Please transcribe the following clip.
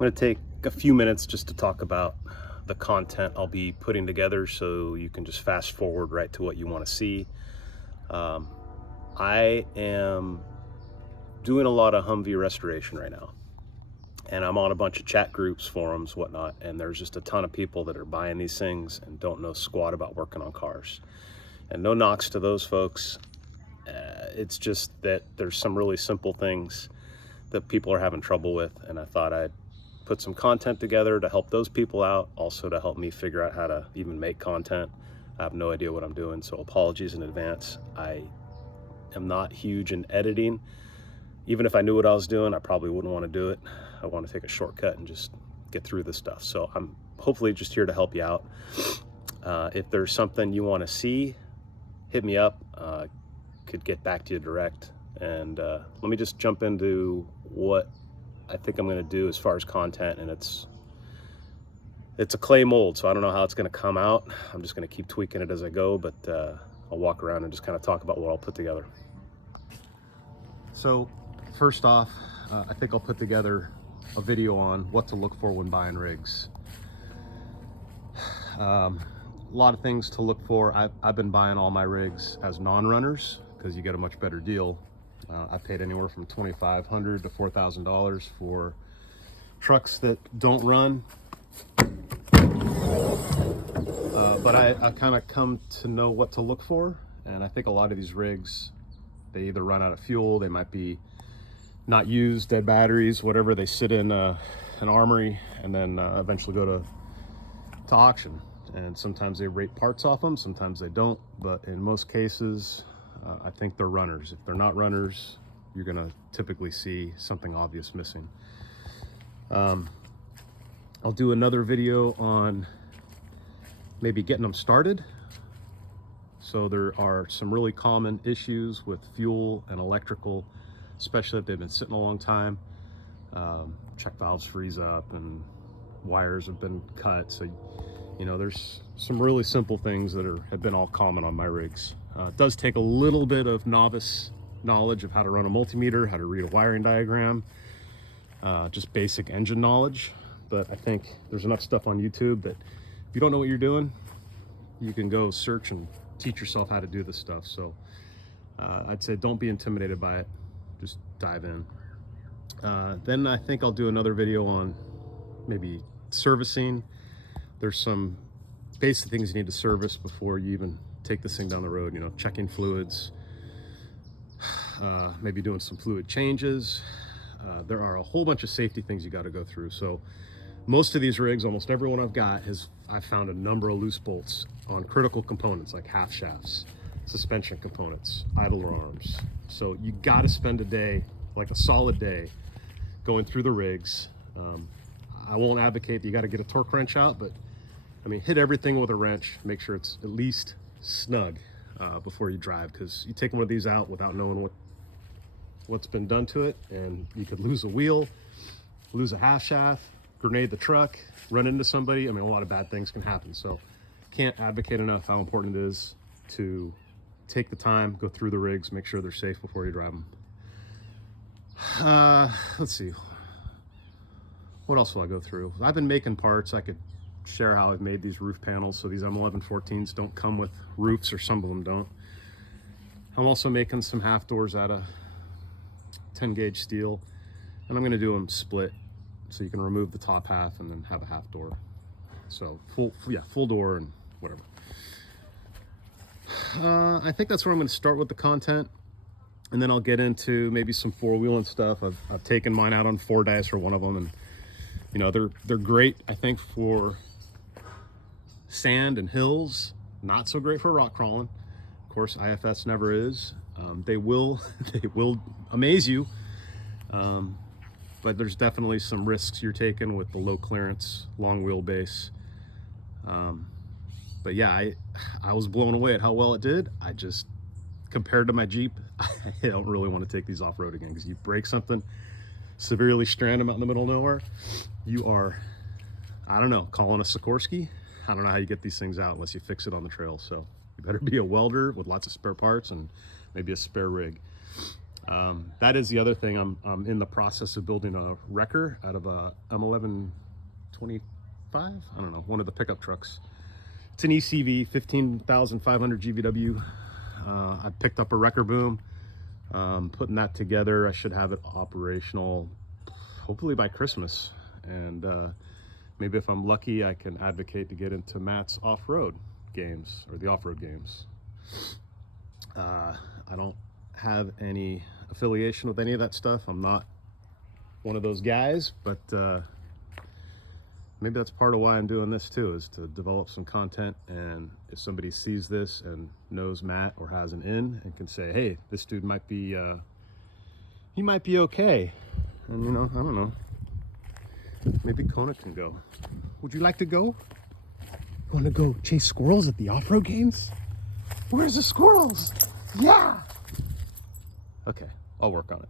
going to take a few minutes just to talk about the content I'll be putting together so you can just fast forward right to what you want to see. I am doing a lot of Humvee restoration right now, and I'm on a bunch of chat groups, forums, whatnot, and there's just a ton of people that are buying these things and don't know squat about working on cars. And no knocks to those folks. It's just that there's some really simple things that people are having trouble with, and I thought I'd put some content together to help those people out, also to help me figure out how to even make content. I have no idea what I'm doing, so apologies in advance. I am not huge in editing. Even if I knew what I was doing, I probably wouldn't want to do it. I want to take a shortcut and just get through this stuff. So I'm hopefully just here to help you out. If there's something you want to see, hit me up. Could get back to you direct. And let me just jump into what I think I'm going to do as far as content. And it's a clay mold, so I don't know how it's going to come out. I'm just going to keep tweaking it as I go, but I'll walk around and just kind of talk about what I'll put together. So first off, I think I'll put together a video on what to look for when buying rigs. A lot of things to look for. I've been buying all my rigs as non-runners because you get a much better deal. I paid anywhere from $2,500 to $4,000 for trucks that don't run. But I kind of come to know what to look for, and I think a lot of these rigs, they either run out of fuel, they might be not used, dead batteries, whatever. They sit in an armory and then eventually go to auction. And sometimes they rate parts off them, sometimes they don't, but in most cases, I think they're runners. If they're not runners, you're gonna typically see something obvious missing. I'll do another video on maybe getting them started. So there are some really common issues with fuel and electrical, especially if they've been sitting a long time. Check valves freeze up and wires have been cut. So, you know, there's some really simple things that have been all common on my rigs. It does take a little bit of novice knowledge of how to run a multimeter, how to read a wiring diagram, just basic engine knowledge. But I think there's enough stuff on YouTube that if you don't know what you're doing, you can go search and teach yourself how to do this stuff. So I'd say don't be intimidated by it, just dive in. Then I think I'll do another video on maybe servicing. There's some basic things you need to service before you even take this thing down the road, you know, checking fluids, maybe doing some fluid changes. There are a whole bunch of safety things you got to go through. So most of these rigs, almost every one I've got, I've found a number of loose bolts on critical components like half shafts, suspension components, idler arms. So you got to spend a day, like a solid day, going through the rigs. I won't advocate that you got to get a torque wrench out, but I mean, hit everything with a wrench, make sure it's at least snug before you drive, because you take one of these out without knowing what's been done to it, and you could lose a wheel, lose a half shaft, grenade the truck, run into somebody. I mean, a lot of bad things can happen. So can't advocate enough how important it is to take the time, go through the rigs, make sure they're safe before you drive them. Let's see, what else will I go through? I've been making parts. I could share how I've made these roof panels. So these M1114s don't come with roofs, or some of them don't. I'm also making some half doors out of 10 gauge steel, and I'm going to do them split so you can remove the top half and then have a half door. So full door and whatever. I think that's where I'm going to start with the content, and then I'll get into maybe some four-wheeling stuff. I've taken mine out on 4-dice for one of them, and you know, they're great, I think, for sand and hills. Not so great for rock crawling. Of course, IFS never is. They will amaze you, but there's definitely some risks you're taking with the low clearance, long wheelbase. But yeah, I was blown away at how well it did. I just, compared to my Jeep, I don't really want to take these off-road again, because you break something, severely strand them out in the middle of nowhere, you are, I don't know, calling a Sikorsky. I don't know how you get these things out unless you fix it on the trail. So you better be a welder with lots of spare parts and maybe a spare rig. That is the other thing. I'm in the process of building a wrecker out of a M1125. I don't know, one of the pickup trucks. It's an ECV, 15,500 GVW. I picked up a wrecker boom. Putting that together. I should have it operational hopefully by Christmas. And maybe if I'm lucky, I can advocate to get into Matt's off-road games, or the off-road games. I don't have any affiliation with any of that stuff. I'm not one of those guys, but maybe that's part of why I'm doing this too, is to develop some content. And if somebody sees this and knows Matt or has an in and can say, hey, this dude might be he might be okay, and you know, I don't know, maybe Kona can go. Would you like to go? Want to go chase squirrels at the off-road games? Where's the squirrels? Yeah. Okay, I'll work on it.